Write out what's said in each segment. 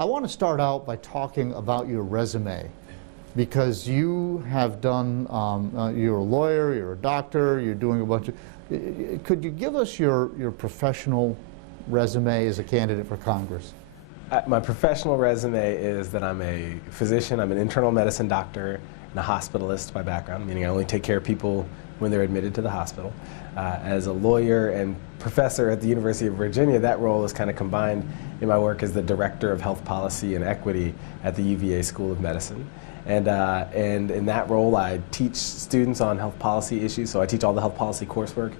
I want to start out by talking about your resume, because you have done, you're a lawyer, you're a doctor, you're doing a bunch of, could you give us your professional resume as a candidate for Congress? My professional resume is that I'm a physician, I'm an internal medicine doctor, and a hospitalist by background, meaning I only take care of people when they're admitted to the hospital. As a lawyer and professor at the University of Virginia, that role is kind of combined in my work as the Director of Health Policy and Equity at the UVA School of Medicine. And in that role, I teach students on health policy issues, so I teach all the health policy coursework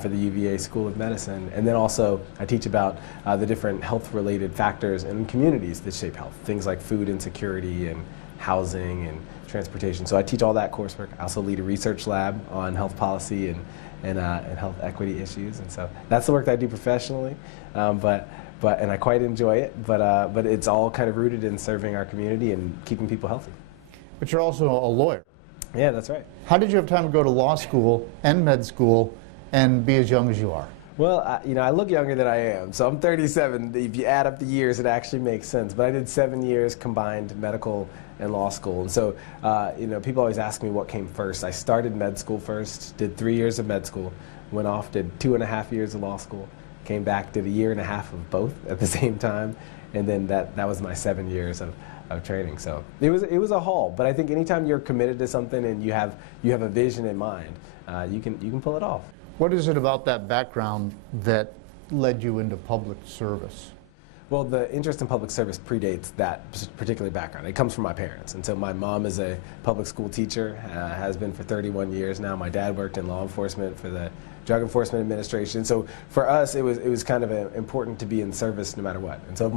for the UVA School of Medicine. And then also, I teach about the different health-related factors in communities that shape health, things like food insecurity and housing and transportation. So I teach all that coursework. I also lead a research lab on health policy and health equity issues. And so that's the work that I do professionally. And I quite enjoy it, but it's all kind of rooted in serving our community and keeping people healthy. But you're also a lawyer. Yeah, that's right. How did you have time to go to law school and med school and be as young as you are? Well, I look younger than I am, so I'm 37. If you add up the years, it actually makes sense. But I did 7 years combined medical and law school. And so, people always ask me what came first. I started med school first, did 3 years of med school, went off, did 2.5 years of law school, came back, did 1.5 years of both at the same time, and then that was my 7 years of training. So it was a haul, but I think anytime you're committed to something and you have a vision in mind, you can pull it off. What is it about that background that led you into public service? Well, the interest in public service predates that particular background. It comes from my parents. And so my mom is a public school teacher, has been for 31 years now. My dad worked in law enforcement for the Drug Enforcement Administration. So for us, it was kind of important to be in service no matter what. And so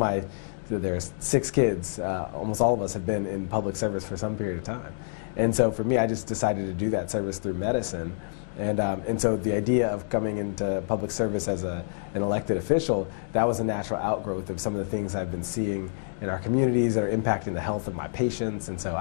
there's 6 kids, almost all of us have been in public service for some period of time. And so for me, I just decided to do that service through medicine. And so the idea of coming into public service as an elected official, that was a natural outgrowth of some of the things I've been seeing in our communities that are impacting the health of my patients. And so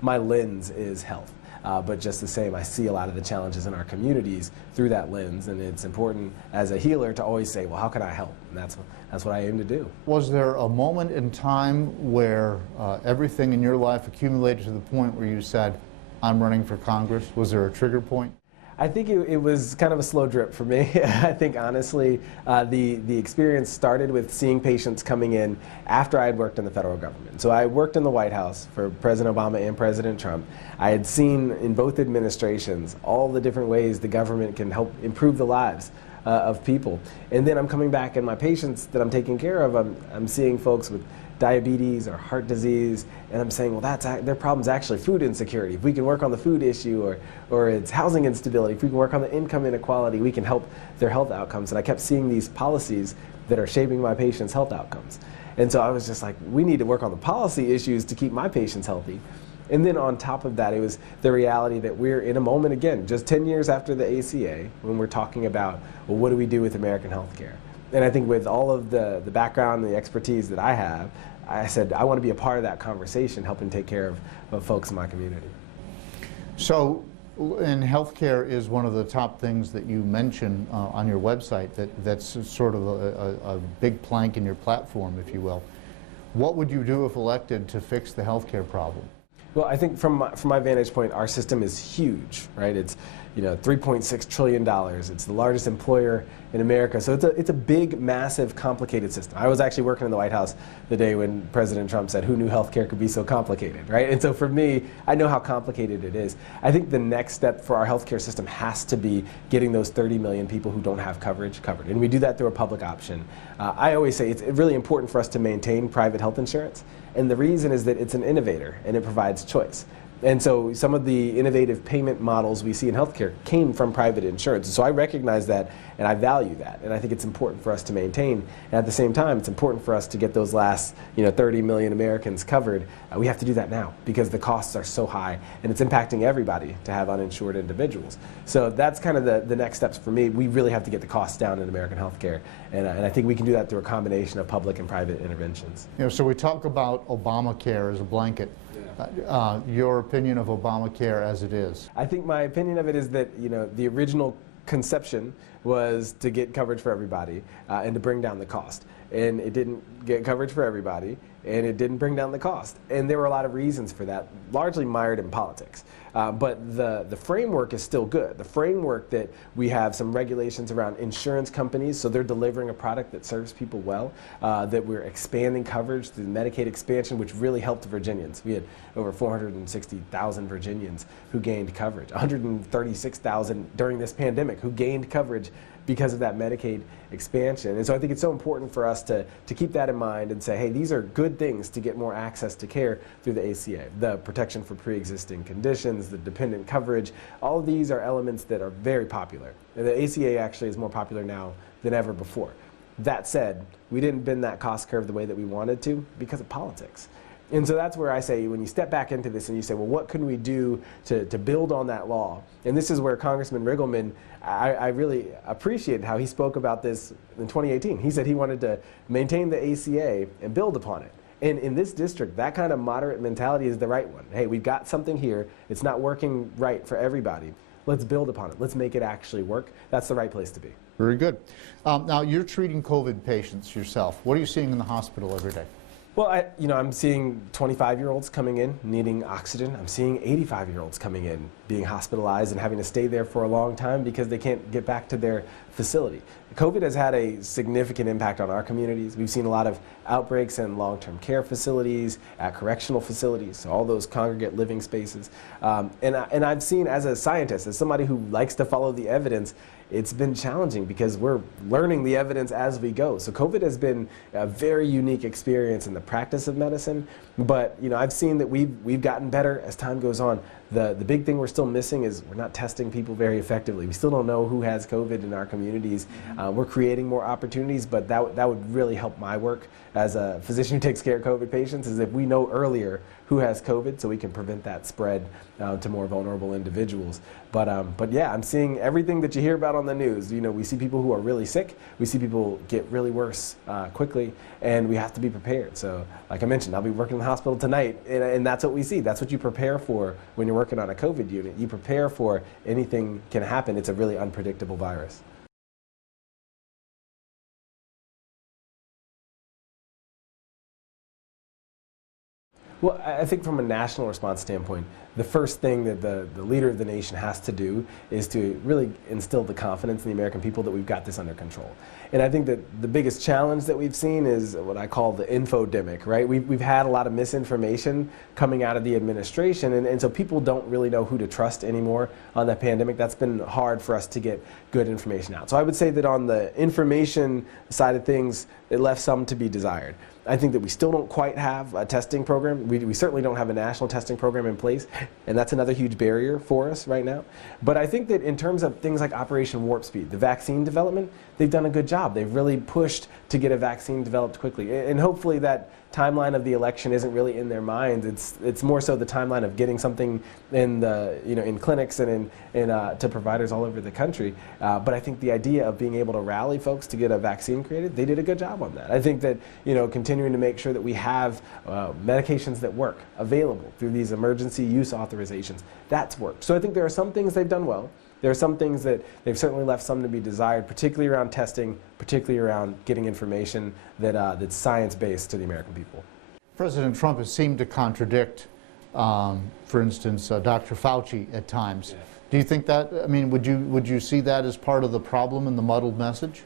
my lens is health. But just the same, I see a lot of the challenges in our communities through that lens, and it's important as a healer to always say, well, how can I help? And that's what I aim to do. Was there a moment in time where everything in your life accumulated to the point where you said, I'm running for Congress? Was there a trigger point? I think it was kind of a slow drip for me. I think honestly, the experience started with seeing patients coming in after I had worked in the federal government. So I worked in the White House for President Obama and President Trump. I had seen in both administrations all the different ways the government can help improve the lives of people. And then I'm coming back and my patients that I'm taking care of, I'm seeing folks with diabetes or heart disease, and I'm saying, well, their problem's actually food insecurity. If we can work on the food issue, or it's housing instability, if we can work on the income inequality, we can help their health outcomes. And I kept seeing these policies that are shaping my patients' health outcomes. And so I was just like, we need to work on the policy issues to keep my patients healthy. And then on top of that, it was the reality that we're in a moment, again, just 10 years after the ACA, when we're talking about, well, what do we do with American healthcare? And I think with all of the background and the expertise that I have, I said, I want to be a part of that conversation, helping take care of folks in my community. So, and healthcare is one of the top things that you mention on your website, that's sort of a big plank in your platform, if you will. What would you do if elected to fix the healthcare problem? Well, I think from my vantage point, our system is huge, right? It's $3.6 trillion. It's the largest employer in America. So it's a big, massive, complicated system. I was actually working in the White House the day when President Trump said, who knew healthcare could be so complicated, right? And so for me, I know how complicated it is. I think the next step for our healthcare system has to be getting those 30 million people who don't have coverage covered. And we do that through a public option. I always say it's really important for us to maintain private health insurance. And the reason is that it's an innovator and it provides choice. And so some of the innovative payment models we see in healthcare came from private insurance. And so I recognize that and I value that. And I think it's important for us to maintain. And at the same time, it's important for us to get those last 30 million Americans covered. We have to do that now because the costs are so high and it's impacting everybody to have uninsured individuals. So that's kind of the next steps for me. We really have to get the costs down in American healthcare. And I think we can do that through a combination of public and private interventions. So we talk about Obamacare as a blanket. Your opinion of Obamacare as it is? I think my opinion of it is that the original conception was to get coverage for everybody and to bring down the cost. And it didn't get coverage for everybody. and it didn't bring down the cost. And there were a lot of reasons for that, largely mired in politics. But the framework is still good. The framework that we have some regulations around insurance companies, so they're delivering a product that serves people well, that we're expanding coverage through the Medicaid expansion, which really helped Virginians. We had over 460,000 Virginians who gained coverage, 136,000 during this pandemic who gained coverage because of that Medicaid expansion. And so I think it's so important for us to keep that in mind and say, hey, these are good things to get more access to care through the ACA. The protection for pre-existing conditions, the dependent coverage, all of these are elements that are very popular. And the ACA actually is more popular now than ever before. That said, we didn't bend that cost curve the way that we wanted to because of politics. And so that's where I say, when you step back into this and you say, well, what can we do to build on that law? And this is where Congressman Riggleman, I really appreciated how he spoke about this in 2018. He said he wanted to maintain the ACA and build upon it. And in this district, that kind of moderate mentality is the right one. Hey, we've got something here. It's not working right for everybody. Let's build upon it. Let's make it actually work. That's the right place to be. Very good. Now, you're treating COVID patients yourself. What are you seeing in the hospital every day? Well, I'm seeing 25-year-olds coming in needing oxygen. I'm seeing 85-year-olds coming in being hospitalized and having to stay there for a long time because they can't get back to their facility. COVID has had a significant impact on our communities. We've seen a lot of outbreaks in long-term care facilities, at correctional facilities, so all those congregate living spaces. And I've seen, as a scientist, as somebody who likes to follow the evidence, it's been challenging because we're learning the evidence as we go. So COVID has been a very unique experience in the practice of medicine, but I've seen that we've gotten better as time goes on. The big thing we're still missing is we're not testing people very effectively. We still don't know who has COVID in our communities. We're creating more opportunities, but that would really help my work as a physician who takes care of COVID patients, is if we know earlier who has COVID so we can prevent that spread to more vulnerable individuals. But yeah, I'm seeing everything that you hear about on the news. We see people who are really sick. We see people get really worse quickly, and we have to be prepared. So like I mentioned, I'll be working in the hospital tonight, and that's what we see. That's what you prepare for when you're working on a COVID unit. You prepare for anything can happen. It's a really unpredictable virus. Well, I think from a national response standpoint, the first thing that the leader of the nation has to do is to really instill the confidence in the American people that we've got this under control. And I think that the biggest challenge that we've seen is what I call the infodemic, right? We've had a lot of misinformation coming out of the administration, and so people don't really know who to trust anymore on the pandemic. That's been hard for us to get good information out. So I would say that on the information side of things, it left some to be desired. I think that we still don't quite have a testing program. We certainly don't have a national testing program in place, and that's another huge barrier for us right now. But I think that in terms of things like Operation Warp Speed, the vaccine development, they've done a good job. They've really pushed to get a vaccine developed quickly. And hopefully that timeline of the election isn't really in their minds. It's more so the timeline of getting something in the in clinics and to providers all over the country. But I think the idea of being able to rally folks to get a vaccine created, they did a good job on that. I think that continuing to make sure that we have medications that work available through these emergency use authorizations, that's worked. So I think there are some things they've done well. There are some things that they've certainly left some to be desired, particularly around testing, particularly around getting information that's science-based to the American people. President Trump has seemed to contradict, for instance, Dr. Fauci at times. Yeah. Do you think that, would you see that as part of the problem in the muddled message?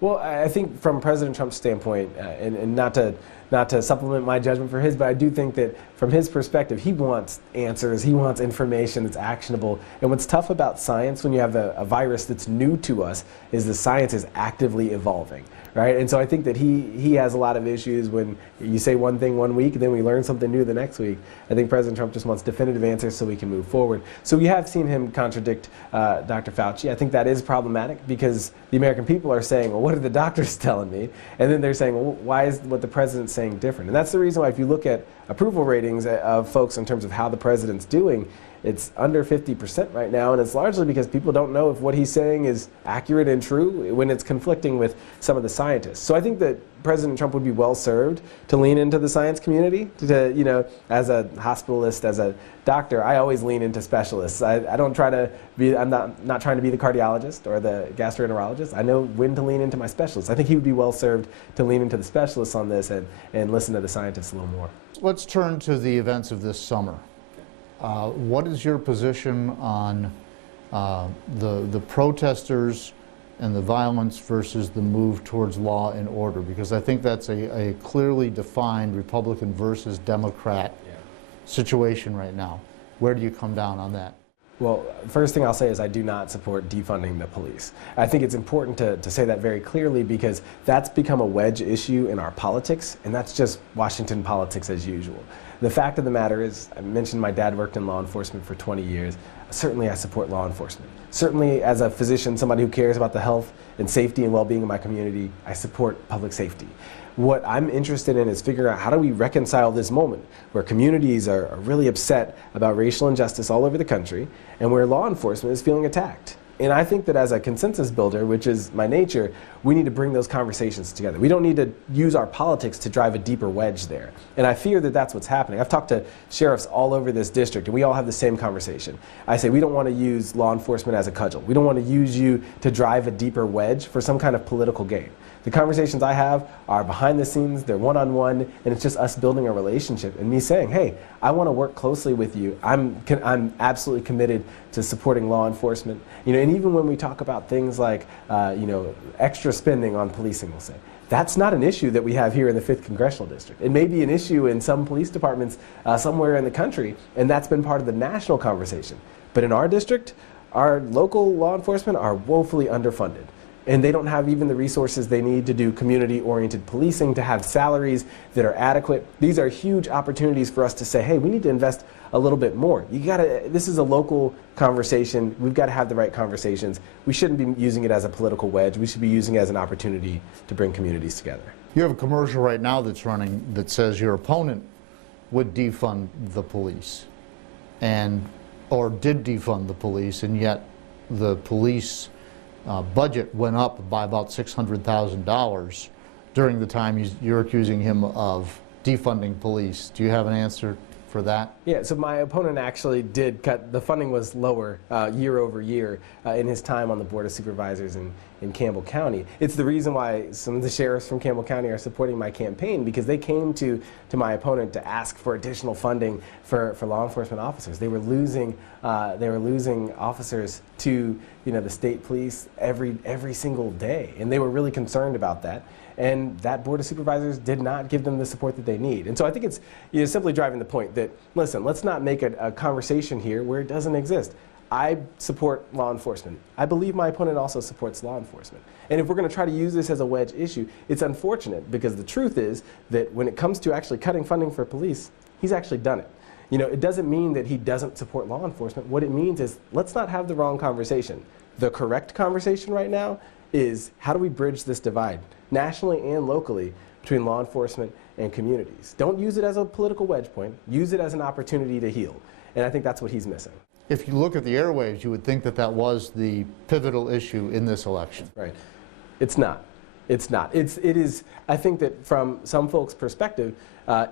Well, I think from President Trump's standpoint, and not to supplement my judgment for his, but I do think that from his perspective, he wants answers, he wants information that's actionable. And what's tough about science when you have a virus that's new to us is the science is actively evolving, right? And so I think that he has a lot of issues when you say one thing one week and then we learn something new the next week. I think President Trump just wants definitive answers so we can move forward. So we have seen him contradict Dr. Fauci. I think that is problematic because the American people are saying, well, what are the doctors telling me? And then they're saying, well, why is what the president's saying different? And that's the reason why if you look at approval ratings of folks in terms of how the president's doing, it's under 50% right now, and it's largely because people don't know if what he's saying is accurate and true when it's conflicting with some of the scientists. So I think that President Trump would be well served to lean into the science community. As a hospitalist, as a doctor, I always lean into specialists. I don't try to be, I'm not trying to be the cardiologist or the gastroenterologist. I know when to lean into my specialists. I think he would be well served to lean into the specialists on this and listen to the scientists a little more. Let's turn to the events of this summer. What is your position on the protesters and the violence versus the move towards law and order? Because I think that's a clearly defined Republican versus Democrat situation right now. Where do you come down on that? Well, first thing I'll say is I do not support defunding the police. I think it's important to say that very clearly, because that's become a wedge issue in our politics, and that's just Washington politics as usual. The fact of the matter is, I mentioned my dad worked in law enforcement for 20 years. Certainly I support law enforcement. Certainly as a physician, somebody who cares about the health and safety and well-being of my community, I support public safety. What I'm interested in is figuring out how do we reconcile this moment where communities are really upset about racial injustice all over the country and where law enforcement is feeling attacked. And I think that as a consensus builder, which is my nature, we need to bring those conversations together. We don't need to use our politics to drive a deeper wedge there. And I fear that that's what's happening. I've talked to sheriffs all over this district, and we all have the same conversation. I say we don't want to use law enforcement as a cudgel. We don't want to use you to drive a deeper wedge for some kind of political gain. The conversations I have are behind the scenes, they're one-on-one, and it's just us building a relationship and me saying, hey, I want to work closely with you. I'm absolutely committed to supporting law enforcement. And even when we talk about things like, extra spending on policing, we'll say, that's not an issue that we have here in the 5th Congressional District. It may be an issue in some police departments somewhere in the country, and that's been part of the national conversation. But in our district, our local law enforcement are woefully underfunded. And they don't have even the resources they need to do community-oriented policing, to have salaries that are adequate. These are huge opportunities for us to say, hey, we need to invest a little bit more. This is a local conversation. We've got to have the right conversations. We shouldn't be using it as a political wedge. We should be using it as an opportunity to bring communities together. You have a commercial right now that's running that says your opponent would defund the police, or did defund the police, and yet the police budget went up by about $600,000 during the time you're accusing him of defunding police. Do you have an answer for that? Yeah, so my opponent actually did cut, the funding was lower year over year in his time on the Board of Supervisors in Campbell County. It's the reason why some of the sheriffs from Campbell County are supporting my campaign, because they came to my opponent to ask for additional funding for law enforcement officers. They were losing officers to the state police every single day, and they were really concerned about that. And that Board of Supervisors did not give them the support that they need. And so I think it's simply driving the point that, listen, let's not make a conversation here where it doesn't exist. I support law enforcement. I believe my opponent also supports law enforcement. And if we're going to try to use this as a wedge issue, it's unfortunate, because the truth is that when it comes to actually cutting funding for police, he's actually done it. It doesn't mean that he doesn't support law enforcement. What it means is, let's not have the wrong conversation. The correct conversation right now is, how do we bridge this divide, nationally and locally, between law enforcement and communities? Don't use it as a political wedge point. Use it as an opportunity to heal. And I think that's what he's missing. If you look at the airwaves, you would think that that was the pivotal issue in this election. Right. It's not. It's not. It is, I think that from some folks' perspective,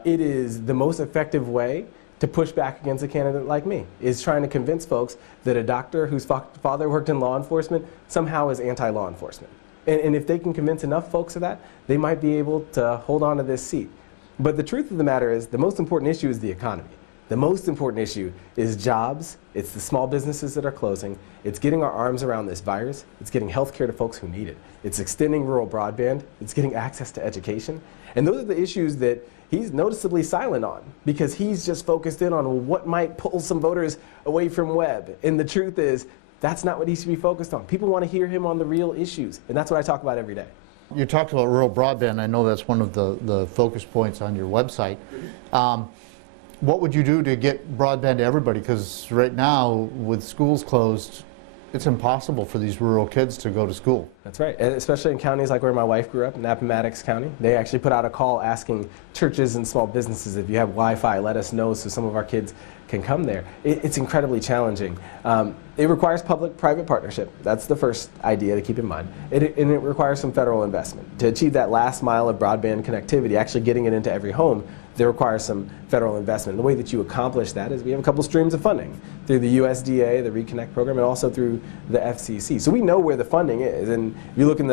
it is the most effective way to push back against a candidate like me, is trying to convince folks that a doctor whose father worked in law enforcement somehow is anti-law enforcement. And if they can convince enough folks of that, they might be able to hold on to this seat. But the truth of the matter is, the most important issue is the economy. The most important issue is jobs. It's the small businesses that are closing. It's getting our arms around this virus. It's getting health care to folks who need it. It's extending rural broadband. It's getting access to education. And those are the issues that he's noticeably silent on, because he's just focused in on what might pull some voters away from Webb. And the truth is, that's not what he should be focused on. People want to hear him on the real issues. And that's what I talk about every day. You talked about rural broadband. I know that's one of the focus points on your website. What would you do to get broadband to everybody? Because right now, with schools closed, it's impossible for these rural kids to go to school. That's right, and especially in counties like where my wife grew up, in Appomattox County. They actually put out a call asking churches and small businesses, if you have Wi-Fi, let us know so some of our kids can come there. It's incredibly challenging. It requires public-private partnership. That's the first idea to keep in mind. And it requires some federal investment. To achieve that last mile of broadband connectivity, actually getting it into every home, there requires some federal investment. And the way that you accomplish that is we have a couple streams of funding through the USDA, the Reconnect program, and also through the FCC. So we know where the funding is. And if you look in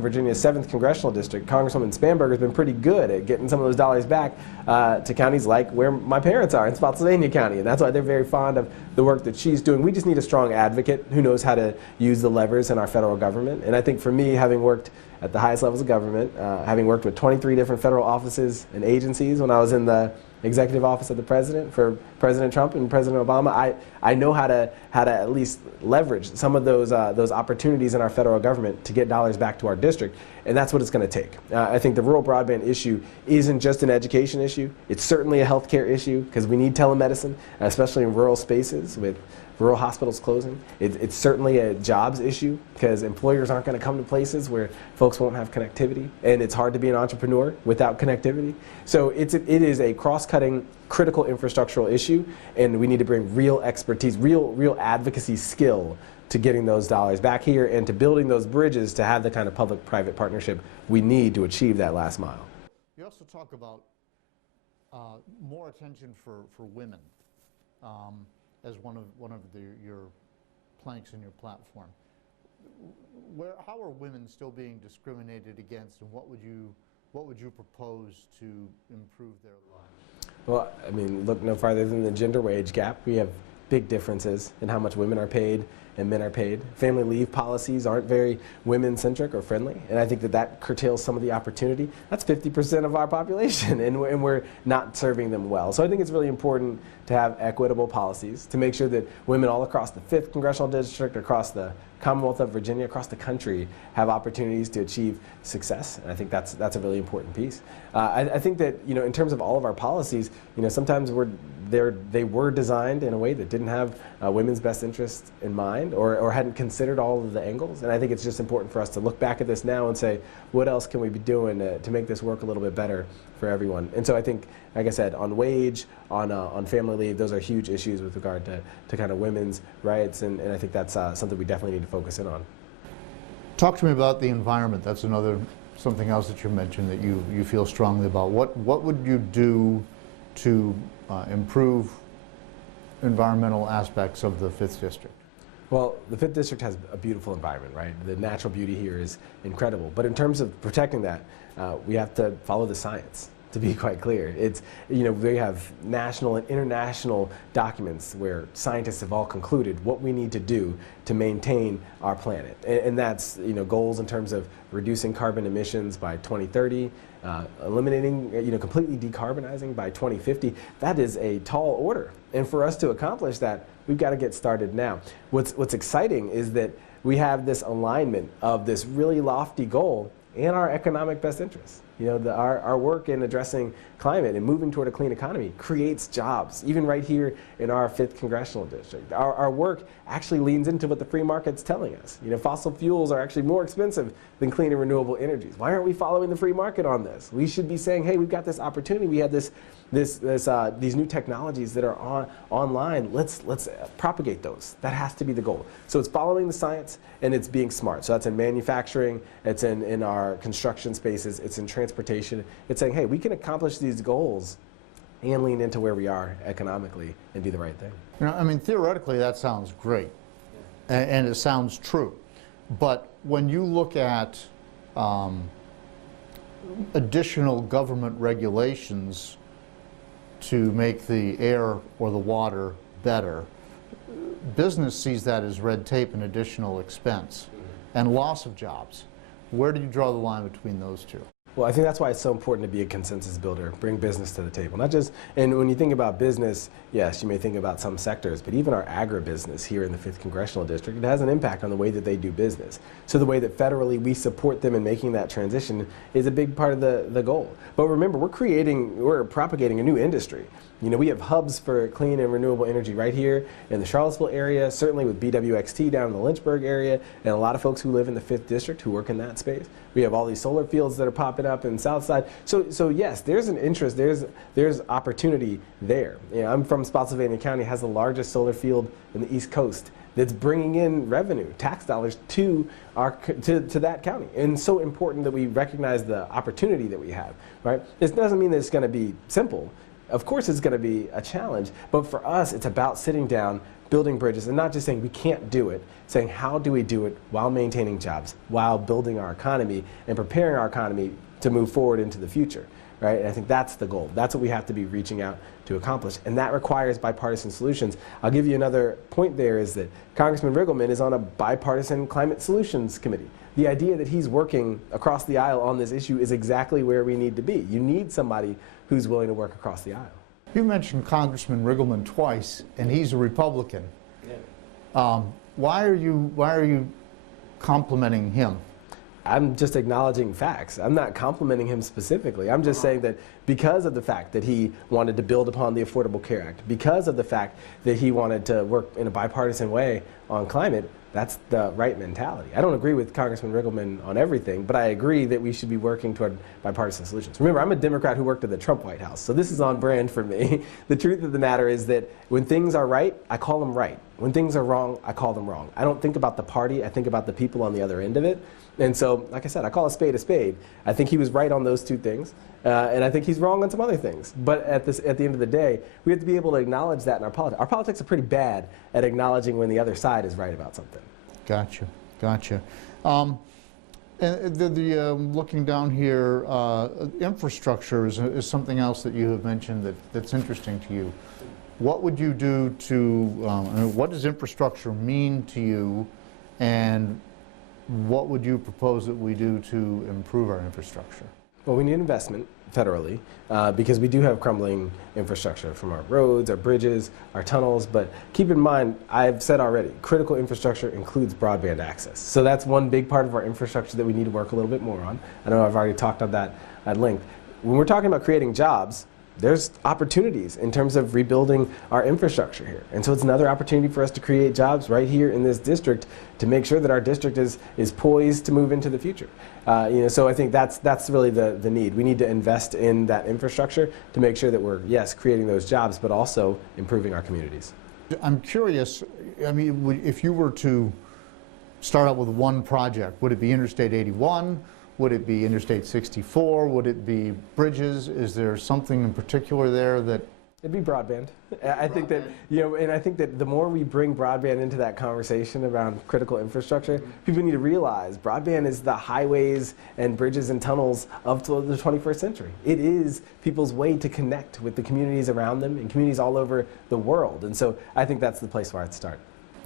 Virginia's 7th Congressional District, Congresswoman Spanberger has been pretty good at getting some of those dollars back to counties like where my parents are in Spotsylvania County. And that's why they're very fond of the work that she's doing. We just need a strong advocate who knows how to use the levers in our federal government. And I think for me, having worked at the highest levels of government, having worked with 23 different federal offices and agencies when I was in the executive office of the president for President Trump and President Obama, I know how to at least leverage some of those opportunities in our federal government to get dollars back to our district, and that's what it's going to take. I think the rural broadband issue isn't just an education issue. It's certainly a healthcare issue because we need telemedicine, especially in rural spaces with rural hospitals closing. It's certainly a jobs issue because employers aren't going to come to places where folks won't have connectivity, and it's hard to be an entrepreneur without connectivity. So it is a cross-cutting, critical infrastructural issue, and we need to bring real expertise, real advocacy skill to getting those dollars back here and to building those bridges to have the kind of public-private partnership we need to achieve that last mile. You also talk about more attention for women. As one of your planks in your platform. How are women still being discriminated against, and what would you propose to improve their lives? Well, I mean, look no farther than the gender wage gap. We have big differences in how much women are paid and men are paid. Family leave policies aren't very women-centric or friendly, and I think that curtails some of the opportunity. That's 50% of our population, and we're not serving them well. So I think it's really important to have equitable policies to make sure that women all across the 5th Congressional District, across the Commonwealth of Virginia, across the country, have opportunities to achieve success, and I think that's a really important piece. I think that in terms of all of our policies, sometimes they were designed in a way that didn't have women's best interests in mind, or hadn't considered all of the angles. And I think it's just important for us to look back at this now and say, what else can we be doing to make this work a little bit better for everyone? And so I think, like I said, on wage, on family leave, those are huge issues with regard to kind of women's rights, and I think that's something we definitely need to focus in on. Talk to me about the environment. That's something else that you mentioned that you feel strongly about. What would you do to improve environmental aspects of the 5th District? Well, the 5th District has a beautiful environment, right? The natural beauty here is incredible. But in terms of protecting that, we have to follow the science, to be quite clear. It's, we have national and international documents where scientists have all concluded what we need to do to maintain our planet. And that's, goals in terms of reducing carbon emissions by 2030, eliminating, completely decarbonizing by 2050. That is a tall order. And for us to accomplish that, we've got to get started now. What's exciting is that we have this alignment of this really lofty goal and our economic best interests. Our work in addressing climate and moving toward a clean economy creates jobs, even right here in our 5th Congressional District. Our work actually leans into what the free market's telling us. Fossil fuels are actually more expensive than clean and renewable energies. Why aren't we following the free market on this? We should be saying, hey, we've got this opportunity. We have these new technologies that are online. Let's propagate those. That has to be the goal. So it's following the science and it's being smart. So that's in manufacturing, it's in our construction spaces, it's in transportation. It's saying, hey, we can accomplish these goals and lean into where we are economically and do the right thing. Theoretically that sounds great, and it sounds true. But when you look at additional government regulations to make the air or the water better, business sees that as red tape and additional expense and loss of jobs. Where do you draw the line between those two? Well, I think that's why it's so important to be a consensus builder, bring business to the table. Not just, and when you think about business, yes, you may think about some sectors, but even our agribusiness here in the 5th Congressional District, it has an impact on the way that they do business. So the way that federally we support them in making that transition is a big part of the goal. But remember, we're propagating a new industry. You know, we have hubs for clean and renewable energy right here in the Charlottesville area, certainly with BWXT down in the Lynchburg area, and a lot of folks who live in the 5th District who work in that space. We have all these solar fields that are popping up in Southside. So yes, there's an interest, there's opportunity there. You know, I'm from Spotsylvania County, has the largest solar field in the East Coast that's bringing in revenue, tax dollars to that county. And so important that we recognize the opportunity that we have, right? This doesn't mean that it's going to be simple. Of course it's going to be a challenge, but for us it's about sitting down, building bridges, and not just saying we can't do it, saying how do we do it while maintaining jobs, while building our economy and preparing our economy to move forward into the future, right? And I think that's the goal. That's what we have to be reaching out to accomplish, and that requires bipartisan solutions. I'll give you another point there is that Congressman Riggleman is on a bipartisan climate solutions committee. The idea that he's working across the aisle on this issue is exactly where we need to be. You need somebody who's willing to work across the aisle. You mentioned Congressman Riggleman twice, and he's a Republican. Yeah. Why are you complimenting him? I'm just acknowledging facts. I'm not complimenting him specifically. I'm just saying that because of the fact that he wanted to build upon the Affordable Care Act, because of the fact that he wanted to work in a bipartisan way on climate, that's the right mentality. I don't agree with Congressman Riggleman on everything, but I agree that we should be working toward bipartisan solutions. Remember, I'm a Democrat who worked at the Trump White House, so this is on brand for me. The truth of the matter is that when things are right, I call them right. When things are wrong, I call them wrong. I don't think about the party, I think about the people on the other end of it. And so, like I said, I call a spade a spade. I think he was right on those two things, and I think he's wrong on some other things. But at the end of the day, we have to be able to acknowledge that in our politics. Our politics are pretty bad at acknowledging when the other side is right about something. Gotcha, gotcha. And looking down here, infrastructure is something else that you have mentioned that's interesting to you. What would you do to, what does infrastructure mean to you, and what would you propose that we do to improve our infrastructure? Well, we need investment federally because we do have crumbling infrastructure from our roads, our bridges, our tunnels. But keep in mind, I've said already, critical infrastructure includes broadband access. So that's one big part of our infrastructure that we need to work a little bit more on. I know I've already talked on that at length. When we're talking about creating jobs, there's opportunities in terms of rebuilding our infrastructure here. And so it's another opportunity for us to create jobs right here in this district to make sure that our district is poised to move into the future. So I think that's really the need. We need to invest in that infrastructure to make sure that we're, yes, creating those jobs, but also improving our communities. I'm curious, I mean, if you were to start out with one project, would it be Interstate 81? Would it be Interstate 64? Would it be bridges? Is there something in particular there that? It'd be broadband. I think that, and I think that the more we bring broadband into that conversation around critical infrastructure, people need to realize broadband is the highways and bridges and tunnels of the 21st century. It is people's way to connect with the communities around them and communities all over the world. And so I think that's the place where I'd start.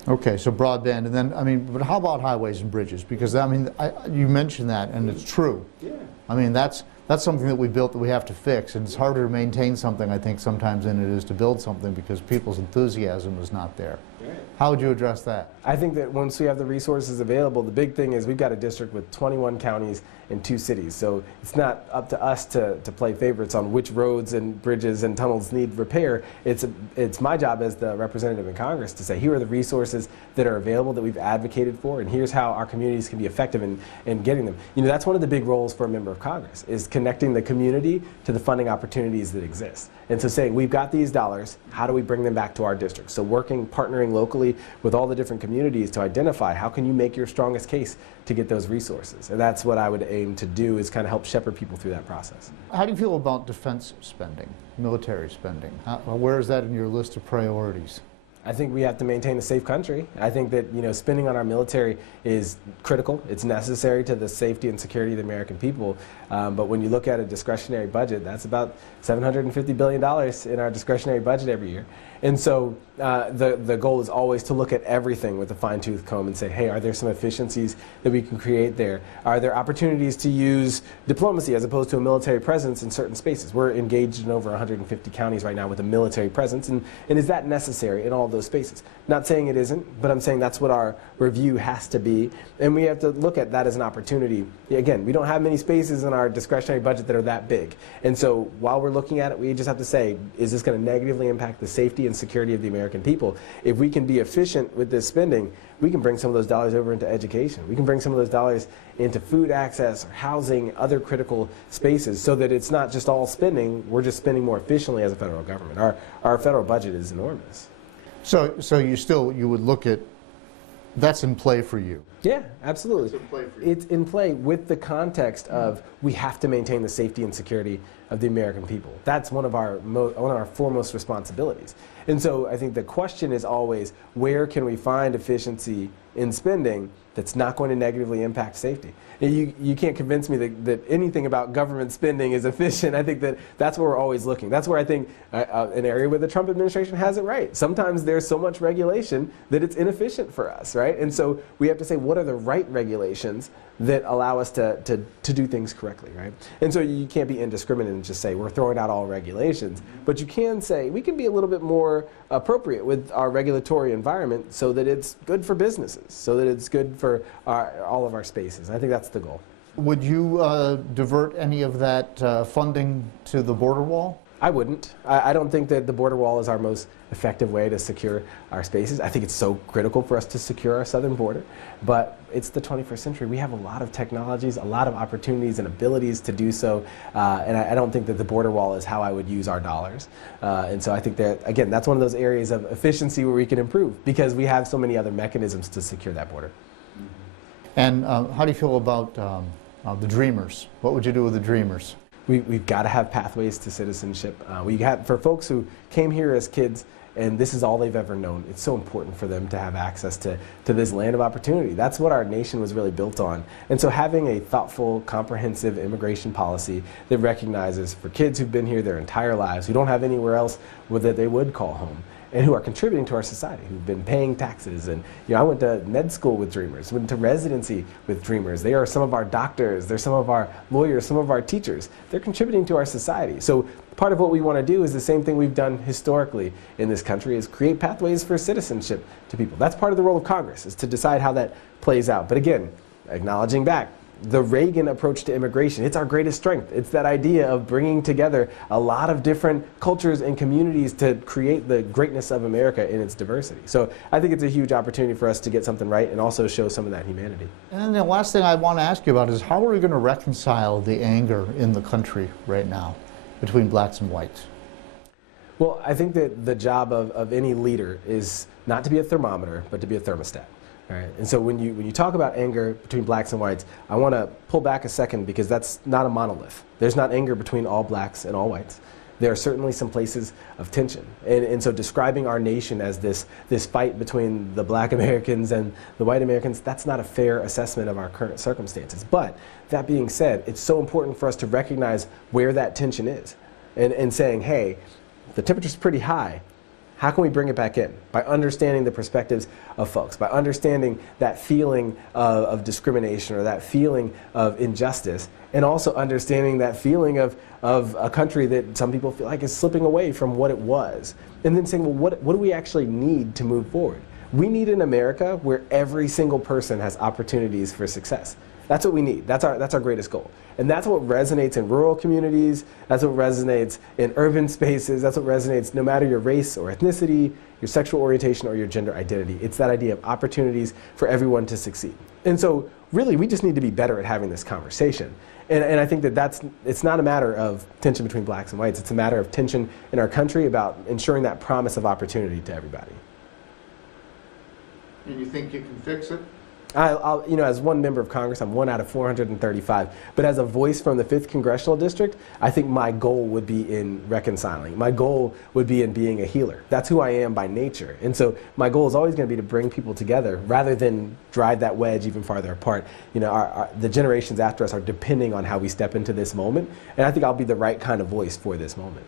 Okay, so broadband, and then, I mean, but how about highways and bridges? Because, I mean, you mentioned that, and it's true. Yeah. I mean, that's something that we built that we have to fix, and it's harder to maintain something, I think, sometimes than it is to build something because people's enthusiasm is not there. Right. How would you address that? I think that once we have the resources available, the big thing is we've got a district with 21 counties and 2 cities. So it's not up to us to play favorites on which roads and bridges and tunnels need repair. It's my job as the representative in Congress to say, here are the resources that are available that we've advocated for, and here's how our communities can be effective in getting them. That's one of the big roles for a member of Congress, is connecting the community to the funding opportunities that exist. And so saying, we've got these dollars, how do we bring them back to our district? So partnering locally with all the different communities to identify how can you make your strongest case to get those resources. And that's what I would aim to do, is kind of help shepherd people through that process. How do you feel about defense spending, military spending? Where is that in your list of priorities? I think we have to maintain a safe country. I think that spending on our military is critical. It's necessary to the safety and security of the American people. But when you look at a discretionary budget, that's about $750 billion in our discretionary budget every year. And so the goal is always to look at everything with a fine-tooth comb and say, hey, are there some efficiencies that we can create there? Are there opportunities to use diplomacy as opposed to a military presence in certain spaces? We're engaged in over 150 counties right now with a military presence, and is that necessary in all of those spaces? Not saying it isn't, but I'm saying that's what our review has to be, and we have to look at that as an opportunity. Again, we don't have many spaces in our discretionary budget that are that big, and so while we're looking at it, we just have to say, is this going to negatively impact the safety and security of the American people? If we can be efficient with this spending, we can bring some of those dollars over into education. We can bring some of those dollars into food access, or housing, other critical spaces, so that it's not just all spending, we're just spending more efficiently as a federal government. Our federal budget is enormous. So you would look at, that's in play for you? Yeah, absolutely. It's in play for you. It's in play with the context of we have to maintain the safety and security of the American people. That's one of our foremost responsibilities. And so I think the question is always, where can we find efficiency in spending that's not going to negatively impact safety? You can't convince me that anything about government spending is efficient. I think that's where we're always looking. That's where I think an area where the Trump administration has it right. Sometimes there's so much regulation that it's inefficient for us, right? And so we have to say, what are the right regulations that allow us to do things correctly, right? And so you can't be indiscriminate and just say, we're throwing out all regulations. But you can say, we can be a little bit more appropriate with our regulatory environment so that it's good for businesses, so that it's good for all of our spaces. And I think that's the goal. Would you divert any of that funding to the border wall? I wouldn't. I don't think that the border wall is our most effective way to secure our spaces. I think it's so critical for us to secure our southern border, but it's the 21st century. We have a lot of technologies, a lot of opportunities and abilities to do so, and I don't think that the border wall is how I would use our dollars. And so I think that, again, that's one of those areas of efficiency where we can improve because we have so many other mechanisms to secure that border. And how do you feel about the Dreamers? What would you do with the Dreamers? We've got to have pathways to citizenship. For folks who came here as kids and this is all they've ever known, it's so important for them to have access to this land of opportunity. That's what our nation was really built on. And so having a thoughtful, comprehensive immigration policy that recognizes for kids who've been here their entire lives, who don't have anywhere else that they would call home, and who are contributing to our society, who've been paying taxes. And I went to med school with Dreamers, went to residency with Dreamers. They are some of our doctors, they're some of our lawyers, some of our teachers. They're contributing to our society. So part of what we want to do is the same thing we've done historically in this country, is create pathways for citizenship to people. That's part of the role of Congress, is to decide how that plays out. But again, acknowledging back, the Reagan approach to immigration, it's our greatest strength. It's that idea of bringing together a lot of different cultures and communities to create the greatness of America in its diversity. So I think it's a huge opportunity for us to get something right and also show some of that humanity. And then the last thing I want to ask you about is, how are we going to reconcile the anger in the country right now between blacks and whites? Well, I think that the job of any leader is not to be a thermometer, but to be a thermostat. All right. And so when you talk about anger between blacks and whites, I want to pull back a second, because that's not a monolith. There's not anger between all blacks and all whites. There are certainly some places of tension. And so describing our nation as this fight between the black Americans and the white Americans, that's not a fair assessment of our current circumstances. But that being said, it's so important for us to recognize where that tension is and saying, hey, the temperature's pretty high. How can we bring it back in? By understanding the perspectives of folks, by understanding that feeling of discrimination or that feeling of injustice, and also understanding that feeling of a country that some people feel like is slipping away from what it was. And then saying, well, what do we actually need to move forward? We need an America where every single person has opportunities for success. That's what we need. That's our greatest goal. And that's what resonates in rural communities. That's what resonates in urban spaces. That's what resonates no matter your race or ethnicity, your sexual orientation, or your gender identity. It's that idea of opportunities for everyone to succeed. And so really, we just need to be better at having this conversation. And I think that it's not a matter of tension between blacks and whites. It's a matter of tension in our country about ensuring that promise of opportunity to everybody. And you think you can fix it? As one member of Congress, I'm 1 out of 435. But as a voice from the 5th Congressional District, I think my goal would be in reconciling. My goal would be in being a healer. That's who I am by nature. And so my goal is always going to be to bring people together rather than drive that wedge even farther apart. The generations after us are depending on how we step into this moment. And I think I'll be the right kind of voice for this moment.